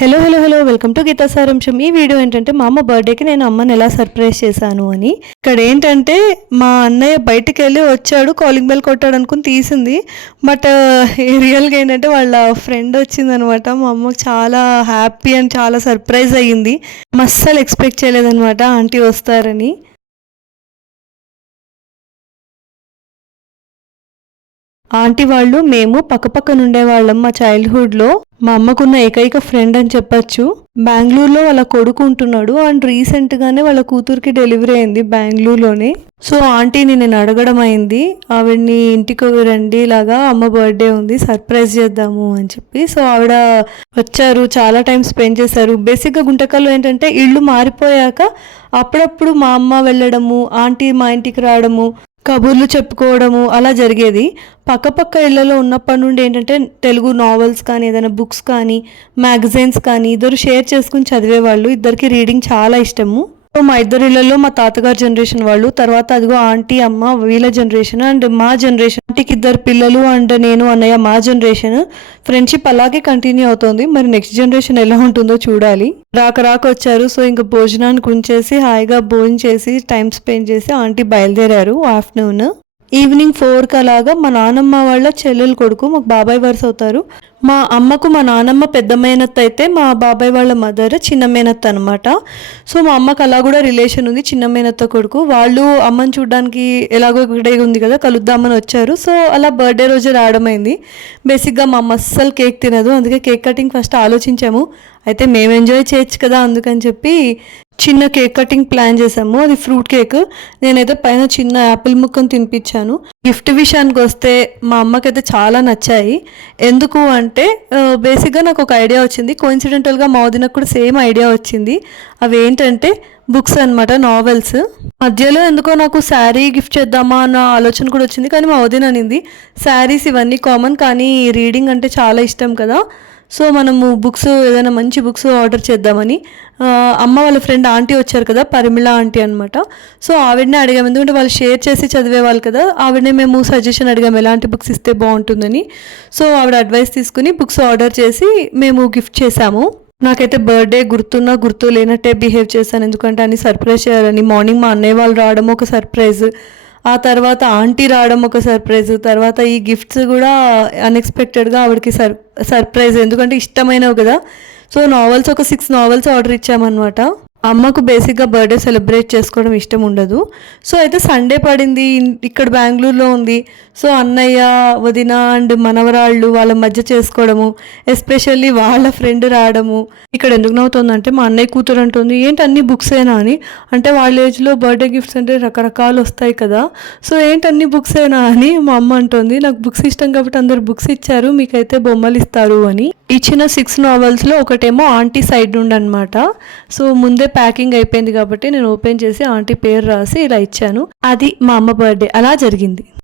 Hello hello hello welcome to Gita సారాంశం ఈ video ఏంటంటే మా అమ్మ బర్త్డేకి నేను అమ్మని ఎలా సర్ప్రైజ్ చేశాను అని. ఇక్కడ ఏంటంటే మా అన్నయ్య బయటికి వెళ్ళి వచ్చాడు కాలింగ్ బెల్ కొట్టాడు అనుకుని తీసింది. బట్ రియల్గా uh, ఏంటంటే వాళ్ళ ఫ్రెండ్ వచ్చిందనమాట. మా అమ్మ చాలా హ్యాపీ అండ్ చాలా సర్ప్రైజ్ అయ్యింది. అస్సలు ఎక్స్పెక్ట్ చేయలేదనమాట ఆంటీ వస్తారని. ఆంటీ వాళ్ళు మేము పక్కపక్కన ఉండేవాళ్ళం మా చైల్డ్హుడ్లో. మా అమ్మకున్న ఏకైక ఫ్రెండ్ అని చెప్పొచ్చు. బెంగళూరులో వాళ్ళ కొడుకు ఉంటున్నాడు. అండ్ రీసెంట్గానే వాళ్ళ కూతురికి డెలివరీ అయింది బెంగళూరులోనే. సో ఆంటీని నేను అడగడం అయింది. ఆవిడ్ని ఇంటికి రండి ఇలాగా అమ్మ బర్త్డే ఉంది సర్ప్రైజ్ చేద్దాము అని చెప్పి. సో ఆవిడ వచ్చారు చాలా టైం స్పెండ్ చేశారు. బేసిక్గా గుంటకల్లో ఏంటంటే ఇళ్ళు మారిపోయాక అప్పుడప్పుడు మా అమ్మ వెళ్ళడము ఆంటీ మా ఇంటికి రావడము కబుర్లు చెప్పుకోవడము అలా జరిగేది. పక్కపక్క ఇళ్ళలో ఉన్నప్పటి నుండి ఏంటంటే తెలుగు నావెల్స్ కానీ ఏదైనా బుక్స్ కానీ మ్యాగజైన్స్ కానీ ఇద్దరు షేర్ చేసుకుని చదివేవాళ్ళు. ఇద్దరికి రీడింగ్ చాలా ఇష్టము. మా ఇద్దరు ఇళ్ళలో మా తాతగారు జనరేషన్ వాళ్ళు తర్వాత అదిగో ఆంటీ అమ్మ వీళ్ళ జనరేషన్ అండ్ మా జనరేషన్. ఆంటీకి ఇద్దరు పిల్లలు అండ్ నేను అన్నయ్య మా జనరేషన్. ఫ్రెండ్షిప్ అలాగే కంటిన్యూ అవుతుంది. మరి నెక్స్ట్ జనరేషన్ ఎలా ఉంటుందో చూడాలి. రాక రాక వచ్చారు. సో ఇంకా భోజనానికి ఉంచేసి హాయిగా భోజనం చేసి టైం స్పెండ్ చేసి ఆంటీ బయలుదేరారు ఆఫ్టర్నూన్. ఈవినింగ్ ఫోర్కి అలాగా మా నానమ్మ వాళ్ళ చెల్లెలు కొడుకు మాకు బాబాయ్ వరుస అవుతారు. మా అమ్మకు మా నానమ్మ పెద్ద మేనత్ అయితే మా బాబాయ్ వాళ్ళ మదర్ చిన్న మేనత్త అనమాట సో మా అమ్మకు అలా కూడా రిలేషన్ ఉంది చిన్న మేనత్త కొడుకు. వాళ్ళు అమ్మని చూడడానికి ఎలాగో ఇక్కడే ఉంది కదా కలుద్దామని వచ్చారు. సో అలా బర్త్డే రోజు రావడమైంది. బేసిక్గా మా అమ్మ అస్సలు కేక్ తినదు అందుకే కేక్ కటింగ్ ఫస్ట్ ఆలోచించాము. అయితే మేము ఎంజాయ్ చేయొచ్చు కదా అందుకని చెప్పి చిన్న కేక్ కటింగ్ ప్లాన్ చేసాము అది ఫ్రూట్ కేక్. నేనైతే పైన చిన్న యాపిల్ ముక్కను తినిపించాను. గిఫ్ట్ విషయానికి వస్తే మా అమ్మకైతే చాలా నచ్చాయి. ఎందుకు అంటే బేసిక్గా నాకు ఒక ఐడియా వచ్చింది. కోయిన్సిడెంటల్గా మా వదినకు కూడా సేమ్ ఐడియా వచ్చింది. అవి ఏంటంటే బుక్స్ అనమాట నావెల్స్. మధ్యలో ఎందుకో నాకు శారీ గిఫ్ట్ చేద్దామా అన్న ఆలోచన కూడా వచ్చింది. కానీ మా వదిన అనింది శారీస్ ఇవన్నీ కామన్ కానీ రీడింగ్ అంటే చాలా ఇష్టం కదా. సో మనము బుక్స్ ఏదైనా మంచి బుక్స్ ఆర్డర్ చేద్దామని అమ్మ వాళ్ళ ఫ్రెండ్ ఆంటీ వచ్చారు కదా పరిమిళ ఆంటీ అనమాట సో ఆవిడనే అడిగాము ఎందుకంటే వాళ్ళు షేర్ చేసి చదివేవాళ్ళు కదా ఆవిడనే మేము సజెషన్ అడిగాము ఎలాంటి బుక్స్ ఇస్తే బాగుంటుందని. సో ఆవిడ అడ్వైస్ తీసుకుని బుక్స్ ఆర్డర్ చేసి మేము గిఫ్ట్ చేశాము. నాకైతే బర్త్డే గుర్తున్నా గుర్తు లేనట్టే బిహేవ్ చేశాను ఎందుకంటే అన్ని సర్ప్రైజ్ చేయాలని మార్నింగ్ మా అన్నయ్య వాళ్ళు రావడం ఒక సర్ప్రైజ్ ఆ తర్వాత ఆంటీ రావడం ఒక సర్ప్రైజ్. తర్వాత ఈ గిఫ్ట్స్ కూడా అన్ఎక్స్పెక్టెడ్గా ఆవిడకి సర్ సర్ప్రైజ్. ఎందుకంటే ఇష్టమైనవి కదా. సో నావెల్స్ ఒక సిక్స్ నావెల్స్ ఆర్డర్ ఇచ్చామన్నమాట. అమ్మకు బేసిక్గా బర్త్డే సెలబ్రేట్ చేసుకోవడం ఇష్టం ఉండదు. సో అయితే సండే పడింది ఇక్కడ బెంగళూరులో ఉంది. సో అన్నయ్య వదిన అండ్ మనవరాళ్ళు వాళ్ళ మధ్య చేసుకోవడము ఎస్పెషల్లీ వాళ్ళ ఫ్రెండ్ రావడము. ఇక్కడ ఎందుకు నవ్వుతుందంటే మా అన్నయ్య కూతురు అంటుంది ఏంటి అన్ని బుక్స్ అని. అంటే వాళ్ళ ఏజ్లో బర్త్డే గిఫ్ట్స్ అంటే రకరకాలు వస్తాయి కదా. సో ఏంటి అన్ని బుక్స్ అని మా అమ్మ అంటుంది నాకు బుక్స్ ఇష్టం కాబట్టి అందరు బుక్స్ ఇచ్చారు మీకైతే బొమ్మలు ఇస్తారు అని. ఇచ్చిన సిక్స్ నావెల్స్లో ఒకటేమో ఆంటీ సైడ్ నుండి అనమాట సో ముందే ప్యాకింగ్ అయిపోయింది కాబట్టి నేను ఓపెన్ చేసి ఆంటీ పేరు రాసి ఇలా ఇచ్చాను. అది మా అమ్మ బర్త్డే అలా జరిగింది.